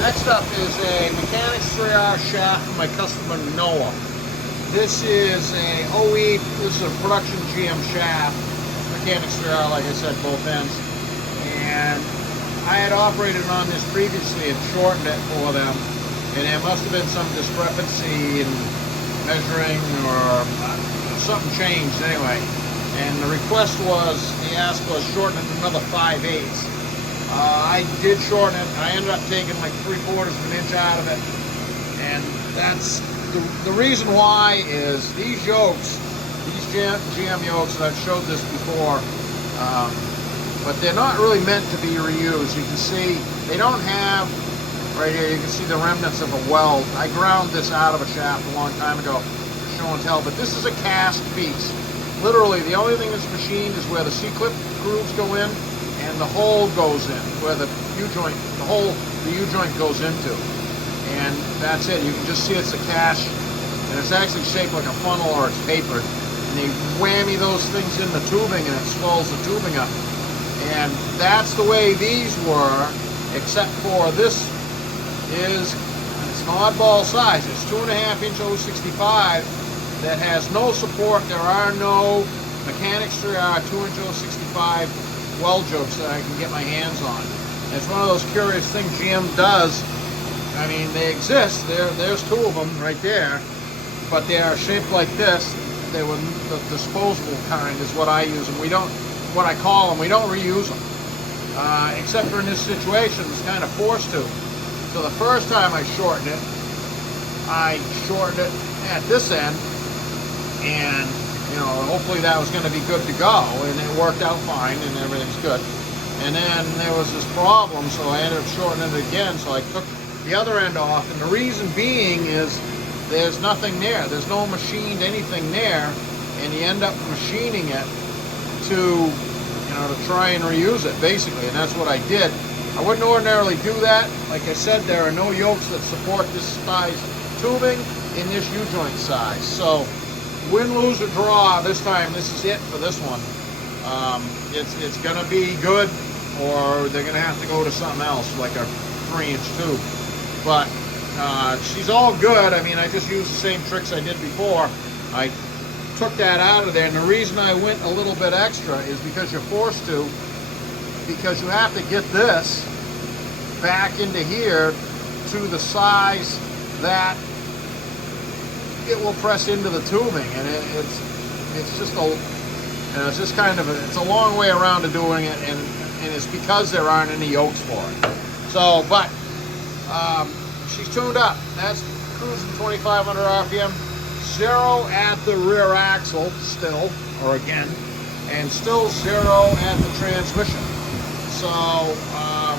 Next up is a Mechanics 3R shaft from my customer Noah. This is a OE, this is a production GM shaft, Mechanics 3R, like I said, both ends. And I had operated on this previously and shortened it for them. And there must have been some discrepancy in measuring or something changed anyway. And the request was, the ask was shorten it another 5/8. I did shorten it. I ended up taking like 3/4 of an inch out of it. And that's the reason why is these yokes, these GM yokes, and I've showed this before, but they're not really meant to be reused. You can see they don't have, right here, you can see the remnants of a weld. I ground this out of a shaft a long time ago, show and tell, but this is a cast piece. Literally, the only thing that's machined is where the C-clip grooves go in and the hole goes in, where the U-joint, the U-joint goes into. And that's it. You can just see it's a cast, and it's actually shaped like a funnel or it's papered. And they whammy those things in the tubing and it swells the tubing up. And that's the way these were, except for this is, it's an oddball size. It's 2.5 inch 065 that has no support. There are no Mechanics 3R 2-inch 065 weld jokes that I can get my hands on. It's one of those curious things GM does. I mean, they exist. There's two of them right there, but they are shaped like this. They were the disposable kind is what I use, and we don't, what I call them, we don't reuse them. Except for in this situation, it's kind of forced to. So the first time I shortened it at this end, and you know, hopefully that was going to be good to go, and it worked out fine and everything's good. And then there was this problem, so I ended up shortening it again, so I took the other end off, and the reason being is there's nothing there. There's no machined anything there, and you end up machining it to, you know, to try and reuse it, basically, and that's what I did. I wouldn't ordinarily do that. Like I said, there are no yokes that support this size tubing in this U-joint size. So win, lose, or draw, this time this is it for this one. It's gonna be good, or they're gonna have to go to something else, like a 3-inch tube. But she's all good. I mean, I just used the same tricks I did before. I took that out of there, and the reason I went a little bit extra is because you're forced to, because you have to get this back into here to the size that it will press into the tubing, and it's just a, you know, it's just kind of it's a long way around to doing it, and it's because there aren't any yokes for it. So, but she's tuned up. That's cruising 2,500 RPM, 0 at the rear axle still, or again, and still 0 at the transmission. So I'm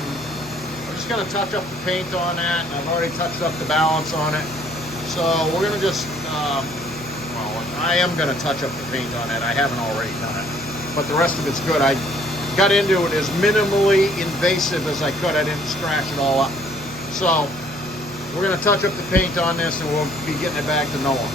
just going to touch up the paint on that, and I've already touched up the balance on it. So we're going to just, well, I am going to touch up the paint on it. I haven't already done it, but the rest of it's good. I got into it as minimally invasive as I could. I didn't scratch it all up. So we're going to touch up the paint on this, and we'll be getting it back to Noah.